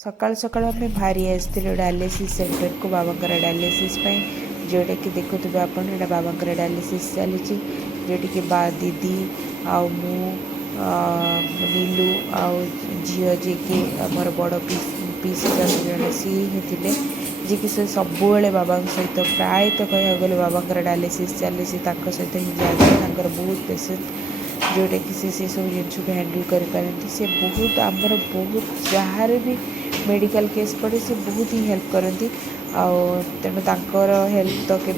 सकाल सकाल आम बाहरी आसलु डायलिसिस सेंटर को बाबा डायलिसिस जोटा कि देखुवे आप बाबा डायलिसिस चली जोटि कि बा दीदी आउ मु नीलू आउ झील जी कि मोर बड़ पीसी जन सी ही थे जी कि से सबुले बाबा सहित प्रायतः कह गले बाबा डायलिसिस चली सहित ही जाते बहुत पेसेंट जोटा कि से सब जिन को हैंडल करपारती से बहुत आमर बहुत जार भी मेडिकल केस पड़े से बहुत ही हेल्प करती तेणु तांकर हेल्प तो के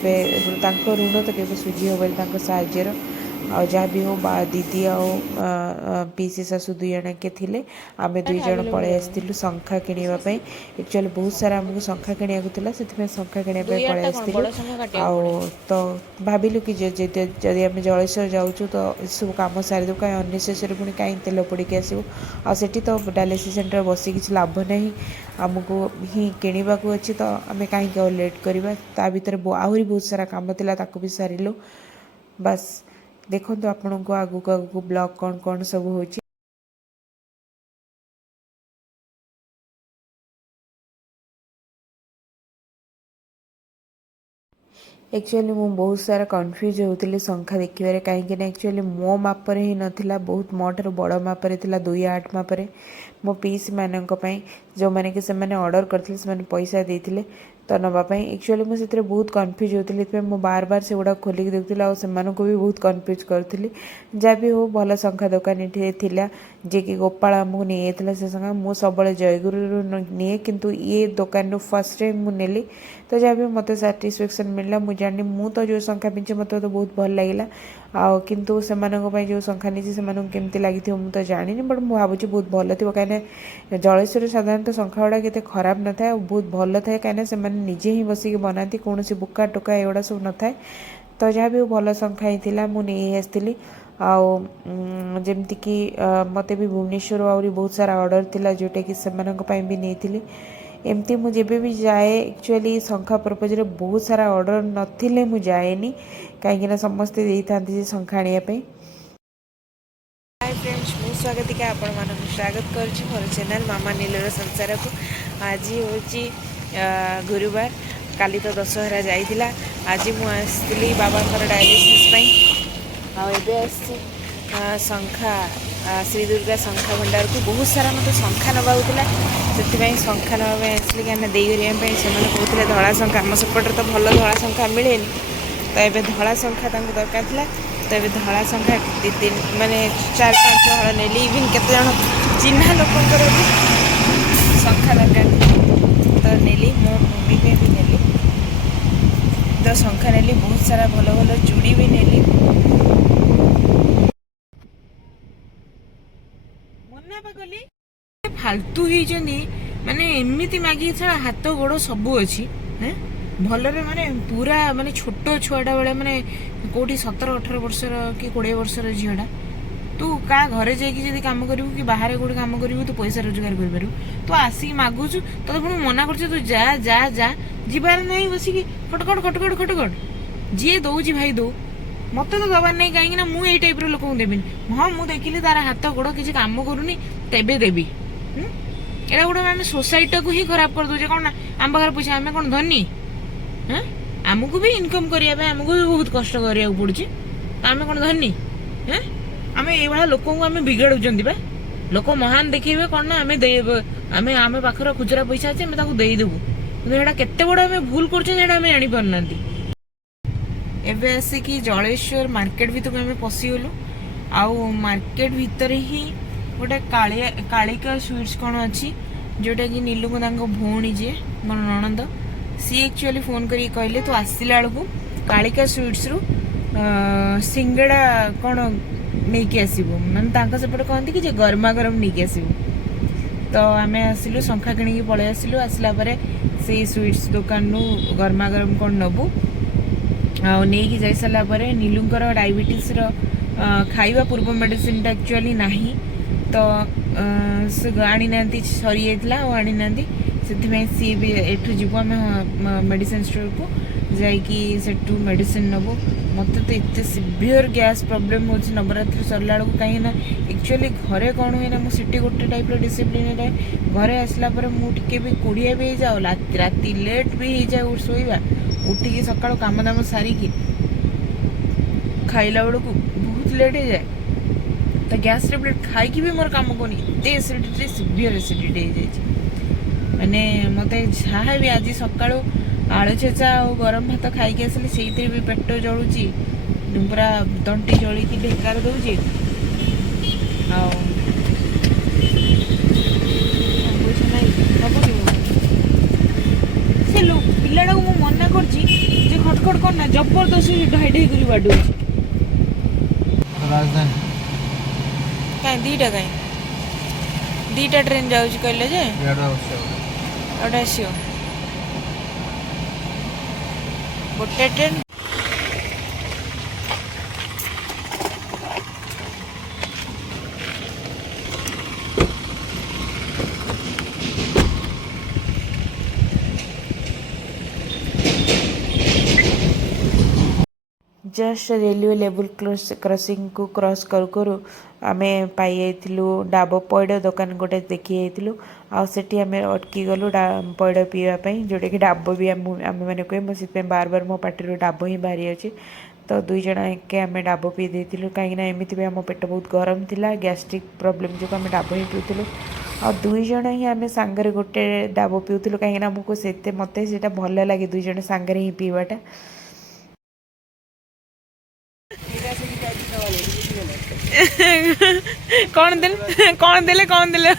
ऋण तो के सुझी हेनी साहाଯ୍यर आ जहाँ भी हो बा दीदी पीसी शाशु दुई जन के थे आम दुई जन पलि आसलु शंखा किणापी एक्चुअली बहुत सारा आमको शंखा किणा से शंखा किणापी पलि आसलु तो भाविलु कि जदि आम जलेश्वर जाऊँ तो सब कम सारीदे कहीं अननेसेसरी पुणी कहीं तेल पड़ी आसू आठी तो डायलिसिस सेंटर बस किसी लाभ नहीं आमको ही किणवा अच्छी तो आम कहीं लेट करवा ता भर आहरी बहुत सारा कम था भी सारू बस देखो आपण को आगू आगू ब्लॉग कौन कौन सब हो एक्चुअली मु बहुत सारा कन्फ्यूज होती संख्या देखिए कहीं एक्चुअली मो मापर ही नाला बहुत मो ठार बड़ मापर था 2.8 मापर मो पीस मानी जो मैंने कि ऑर्डर करते पैसा देते तो नापाई एक्चुअली मुझे बहुत कन्फ्यूज होती मुझे बार बार से गुड़ा खोलिक देखुली और भी बहुत कन्फ्यूज करी जहाँ भी हो भल शंखा दुकानी थिला जी कि गोपाल आमको नहीं से शंखा मुझे सब जयगुरु निए किंतु ये दुकान फर्स्ट टाइम मुझे तो जहाँ भी मत साटिस्फेक्शन मिलला मुझे जानी मु तो जो शंखा पिंचे मत तो बहुत भल लगे किंतु से जो शंखा नहीं से केमती लगी मुझे जानी बट मुझे भावुँ बहुत भल थी कहीं जलेश्वर साधारणतः शंखा गुड़ा के खराब न था बहुत भल थाए कहीं निजे ही बसिक बनाती कौन बुका टोका एगुड़ा सब न था तो जहाँ भी भल शंखा ही था मुझे आसती जमती कि मत भी भुवनेश्वर आहरी बहुत सारा ऑर्डर थिला जोटा कि से भी नहीं एमती मुझे भी जाए एक्चुअली शंखा पर्पज बहुत सारा ऑर्डर नथिले मु जाएनी कहीं समस्ते देते शंखा आने हाय फ्रेंड्स मु स्वागत के आपण मानक स्वागत करुँच मोर चैनल मामा नीलर संसार को आज हूँ गुरुवार काली तो दशहरा जाइला आज मुझे बाबा डायलिसिस शंखा श्री दुर्गा शंखा भंडार को बहुत सारा मतलब शंखा नवा होता से शंखा नापी आसली क्या दे कहते धला शंखा आम सेपटे तो भल धला शंखा मिले तो ये धला शंखा दरकार था तो ये धला शंखा माने 4-5 हल नेली इवन केत चिन्हा लोकंर भी शंखा दरकार तो नेली मो मम्मी पे भी नेली तो शंखा नेली बहुत सारा भल भल चूड़ी भी नेली फालतू ही माने एमती मागी हाथ गोड़ सबू अच्छी भलरे माने पूरा माने छोट छुआटा बेले माने कोटी 17-18 वर्षर कि 20 वर्षर झीटा तू क्या घरे जाकि कम करू कि बाहर कौट कम करू तू पैसा रोजगार कर तू आसिक मागुचु तो पुणी मना कर तू जा जा जा जीवार नहीं बसिकी खटखट खटखट खटखट जी दौची भाई दो मत तो दबार नहीं कहीं मुझे टाइप लोक देवी हाँ मुझे देखिली तार हाथ गोड़ किसी कम करूनी तेबे देवी एटा गोटे आम सोसाइटी को ही खराब कर दे कौन आम पाखे पैसा आम कौन धनी हाँ आमको भी इनकम करने आमको भी बहुत कष्ट करा पड़ी आम कौन धनी हाँ आम ये लोक आम बिगाड़ुंट बा लोक महान देखिए कौन ना आम आम पाखर खुचरा पैसा अच्छे आम देदेबू कि केते बड़ आम भूल कर जापारना एबे आसिकी जलेश्वर मार्केट भी तो आम पशिगलु आउ मार्केट भितर ही गोटे कालिका स्वीट्स कौन अच्छी जोटा कि नीलू को भौणी जी मोर ननंद सी एक्चुअली फोन करी कहले तो आसला बेलू कालिका स्वीट्स रु सिंगड़ा कौन नहीं कि आसबू मानते सेपटे कहती कि गरमा गरम नहीं आसबू तो आम आसलु शंखा किणी पलि आसलु आसला से स्वीट्स दुकान रु गरमा गरम कौन नबू नहीं जाई सारापर नीलूंकर डायबिटीज खाइबा पूर्व मेडिसिन एक्चुअली नहीं तो से आनी ना सरी जाता आनी ना से सी भी एठू जीव आम मेडिसिन स्टोर को जाकि मेडिसिन नबू मत तो इतने सिवियर गैस प्रॉब्लम हो नवरात्रि सरला बेलू कहीं एक्चुअली घरे कौन हुए ना मुझे गोटे टाइप डिसिप्लिन घरे आसला मुझे भी कुड़िया भी जाओ राति लेट भी हो जाए शोवा उठिकी सका कम दाम सारिकी खाइला बेलू बहुत लेट हो जाए तो गैस टैबलेट खाई भी मोर कम कौन एते एसिडिटी सीवियर एसिडिटी हो जाए मैंने मत जहाँ भी आज सका आलू छेचा और गरम भात खाई आसली से भी पेट जलुची पूरा तंटी जलिकी ढेकार दौची से पिलाटा को मना कर खटखट करना जबरदस्ती ढाई ढाई कर बाडू कहीं दीटा ट्रेन जाऊँ कहले जे आसो गोटे train just railway level crossing को क्रॉस करू करू आमे पाई जाइलु डाब पैड दुकान गोटे देखी जाइलु आठी आम अटकी गलु पैड पीवाई जोटा कि डाब भी आम मैंने कहे मुझे बार बार मो पार्टी डाब ही बाहरी अच्छे तो दुई जन के आम डाब पी देलु कहीं एमती भी आम पेट बहुत गरम थिला गैस्ट्रिक प्रॉब्लम जो आम डाब ही पीऊलु आ दुई जन ही आम सांगरे गोटे डाब पीऊलु कहीं आमको से मत से भल लगे दुई जन सांगरे ही पीवाटा कौन देले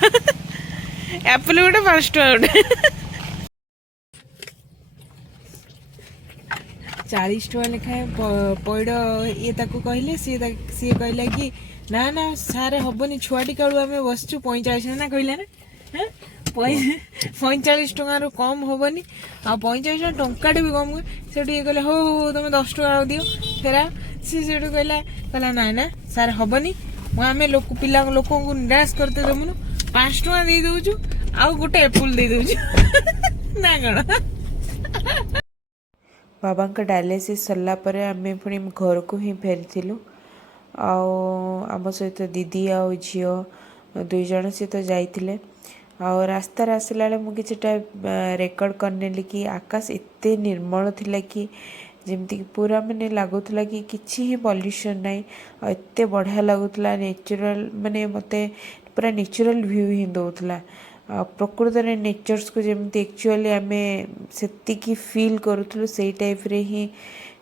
एप्पल गोटे 5 टका गोटे 40 टका लेखाएं पैड ये कहले सी कहला कि ना ना सारे हेनी छुआटी कालू आम बसचु 45 ना कहला ना 45 टकर कम हेनी आ 45 टंकाटे भी कम से कहले हो तुम 10 टका दियो फेरा सी से कहला ना ना सार हेनी आम लोक पिला लोक निराश करते देमुनु 5 टका दे दौचु आउ गोटे एप्पल दे दौचु ना कण बाबा का डायलिसिस सरला परे आम पुणी घर को ही फेरी आम सहित दीदी आउ झील दुई जन सहित जाइए और रास्तार आसला मुझे रेकर्ड करनेली कि आकाश एते निर्मल थिला कि जमती पूरा मैंने लगुला कि किसी ही पॉल्यूशन नाई एत बढ़िया लगुला नेचुरल माने मते पूरा नेचुरल व्यू ही दौला प्रकृत नेचर्स को जमती एक्चुअली आम से फील करूँ से टाइप रे ही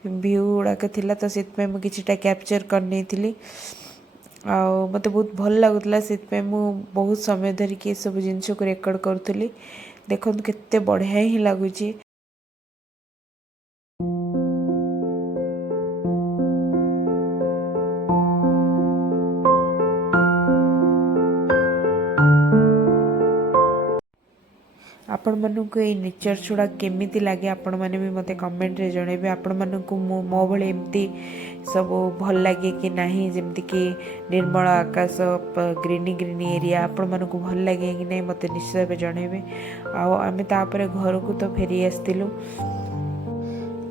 व्यू गुड़ाक थिला तो से मुझे कैप्चर करनी थी मत बहुत भल लगुला से बहुत समय धरिकी सब जिनस को रेकर्ड करूँ देखो केते बढ़िया ही लगुच आपण मानक ये नेचर छुड़ा केमिति लगे आपण मैंने भी मते कमेंट रे जणेबे आपण मानक मो भले एमती सब भल लगे कि नहीं जमती कि निर्मल आकाश ग्रीनी ग्रीनी एरिया आपण मानक भल लगे कि नहीं मते निश्चय भाव जणेबे आमे तापर घर को तो फेरी आसतिलु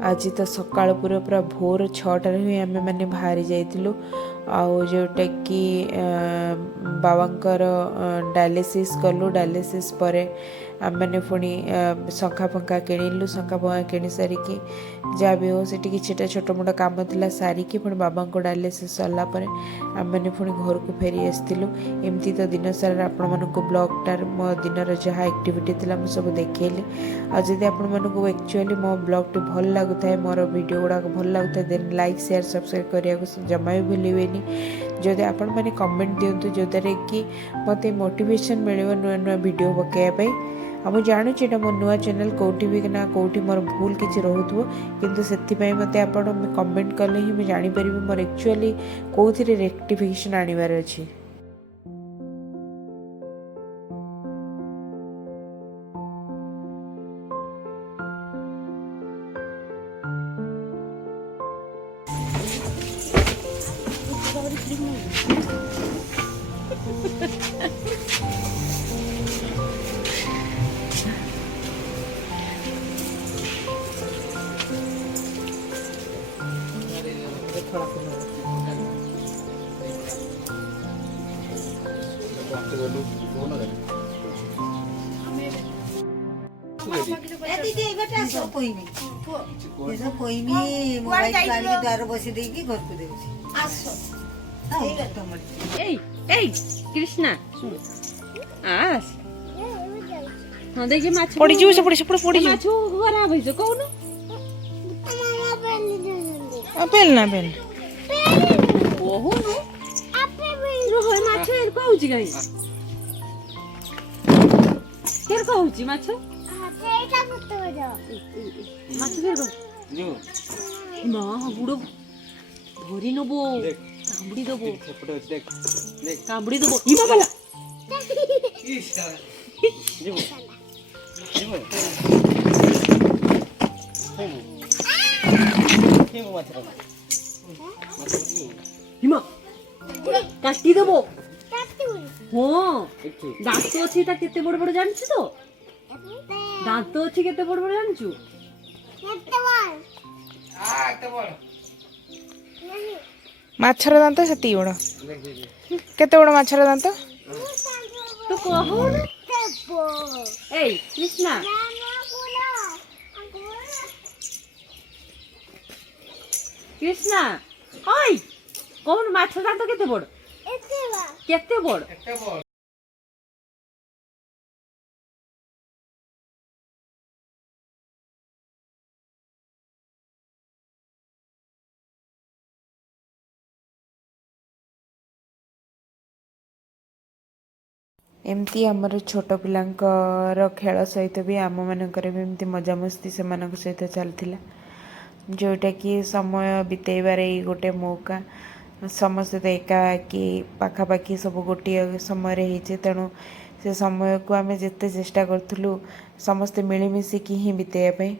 आज तो सकाळ पूरा पूरा भोर 6टार ही आमे माने बाहरी जाइतिलु आउ जोटा कि बाबांकर डायलिसिस कलु डायलिसिस परे आम मैंने पुणी शंखा फंखा किणिलु शंखा फंखा किणी सारिकी जहाँ भी हो सी कि छोट मोट कम था सारिकी पुणी बाबा को डायलिसिस सरला आम मैंने पुणी घर को फेरी आसलु एमती तो दिन सारा आपण मानक ब्लॉगटार मो दिन जहाँ एक्टिविटी थी मुझे सब देखली आदि आपण मानक एक्चुअली मो ब्लॉगटी भल लगुए मोर वीडियो गुड़ाक भल लगुए देन लाइक शेयर सब्सक्राइब करने जमा भी भूलें जदि आपण मैंने कमेंट दिंतु जोद्वारा कि मत मोटिवेशन मिले नुआ नुआ वीडियो पकाइवाई मुझे जानुची एटा मो नुआ चैनल कौटी भी ना कौटी मोर भूल किसी रोथो किंतु से मत आप कमेंट कले ही मुझे जापर मोर एक्चुअली कौन रेक्टिफिकेशन आनबार अच्छी दीदी ये बेटा सो कोई नहीं ये सब कोई नहीं मोबाइल काढी द्वार बसी देगी घर को देउची आसो कृष्णा आस हाँ देखिए माछ पड़ी जीव से पड़ी जीव माछ खराब होइछ कहू पेल ना पेल ओहो रोह माछ एरको होउची काई केरको होउची माछ माछ केरको মা বুড়ো ধরি নেবো কামড়ি দেবো কামড়ি দেবো ইমা বালা ইমা কাটি দেবো হ্যাঁ দাঁত আছে তা কেতে বড় বড় জানিস তো দাঁত আছে কেতে বড় বড় জানিস ମାଛର ଦାନ୍ତ ସେତିକି ବଡ଼ କେତେ ବଡ଼ ମାଛର ଦାନ୍ତ ତୁ କହୁନୁ ଏଇ କୃଷ୍ଣା କୃଷ୍ଣା ଓଇ କହୁନୁ ମାଛ ଦାନ୍ତ କେତେ ବଡ଼ କେତେ ବଡ଼ एमती आमर छोट पिलांकर खेल सहित भी आम मानकर भी एमती मजामस्ती से सहित चलता जोटा कि समय बितेबार गोटे मौका समस्ते तो एकाकी पाखापाखि सब गोटे समय होचे तेणु से समय को आम जिते चेष्टा करूँ समस्ते मिलमिशिकी ही बितेबाई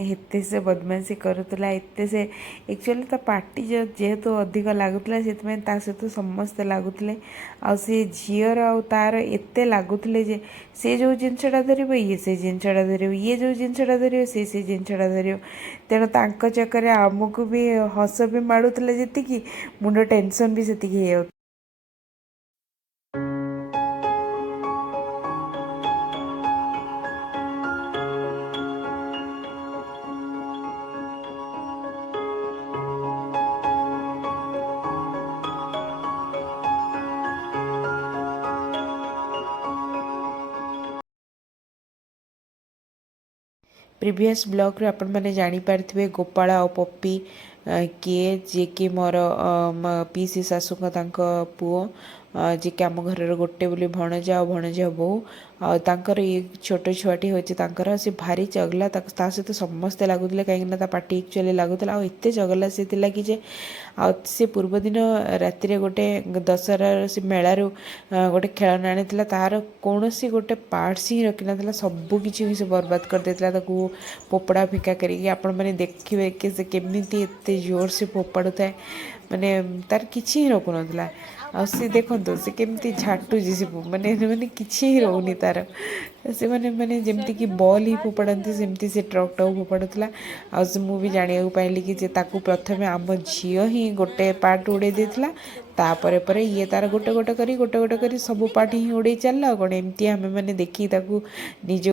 एते से बदमाशी करूला एते से एक्चुअली ता पार्टी जो जेहेतु अधिक लगुला से तो समस्ते लगुले आसी झीर आ तार एते लगुले जे से जो जिनसटा धर ये से जिनसटा धर ये जो जिनसटा धर से जिनसटा धर तेणु तांक चक्कर आमको भी हस भी माड़ूला जी मुंड टेंशन भी से हो प्रीवियस ब्लॉग रे आपण मैंने जानी पारथिबे गोपाल और पप्पी किए जे कि मोर पीसी सासू पुओ जे कि आम घर गोटे बोली भणजा और भणजा बो आर ये छोट छुआटी होची से भारी चगला सहित समस्ते लगुले कहीं पार्टी एक्चुअली लगुला और एत चगला से कि जे से पूर्व दिन राति गोटे दशहरा से मेलू गोटे खेलना आनी तार कौन सी गोटे पार्टस ही रखी ना सबकि से बर्बाद कर देता पोपड़ा फिका करी आपण मैंने देखिए कि से केमी एत जोर से फोपाड़ू थाए माने तार किसी ही रखु ना सी देखो से केमती झाटुची से माने माने किसी ही रोनी तार से माने माने जमती कि बॉल ही फोपाड़ती सेमती से ट्रक टाक फोपाड़ूला आउ मुझे जाना पाइली कि जे ताकू प्रथम आम झील ही गोटे पार्ट उड़े देता तापर पर ये तार गोटे गोटे करी सब पार्ट ही उड़े चलला कौन एमती आम मैंने देखी निज